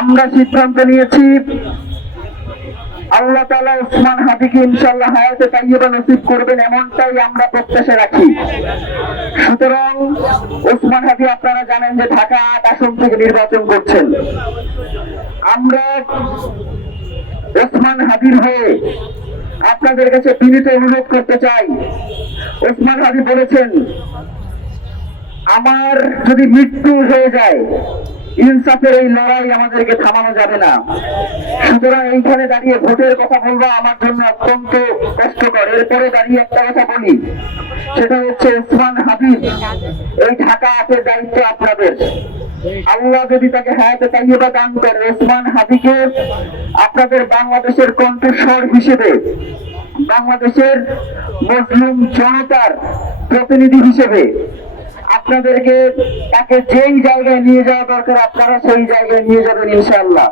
আমরা সিদ্ধান্ত নিয়েছি আল্লাহ তাআলা ওসমান হাদিকে ইনশাআল্লাহ হায়াতে তাইয়্যিবা নসিব করবেন, এমনটাই আমরা প্রত্যাশা রাখি। সুতরাং ওসমান হাদি, আপনারা জানেন যে ঢাকা ৮ আসন থেকে নির্বাচন করছেন। আমরা ওসমান হাদির হয়ে আপনাদের কাছে বিনীত অনুরোধ করতে চাই। ওসমান হাদি বলেছেন, আমার যদি মৃত্যু হয়ে যায়, ইনসাফের এই লড়াই আমাদেরকে থামানো যাবে না। সুতরাং এইখানে দাঁড়িয়ে ভোটের কথা বলবো আমার জন্য অত্যন্ত কষ্টকর। এরপরে দাঁড়িয়ে একটা কথা বলি, সেটা হচ্ছে ওসমান হাদির এই ঢাকা ৮-এর দায়িত্ব আপনাদের। আল্লাহ যদি তাকে হায়াতে তাইয়্যিবা দান করে, ওসমান হাদিকে আপনাদের বাংলাদেশের কণ্ঠস্বর হিসেবে, বাংলাদেশের মুসলিম জনতার প্রতিনিধি হিসেবে আপনাদেরকে তাকে যেই জায়গায় নিয়ে যাওয়া দরকার আপনারা সেই জায়গায় নিয়ে যাবেন ইনশাআল্লাহ।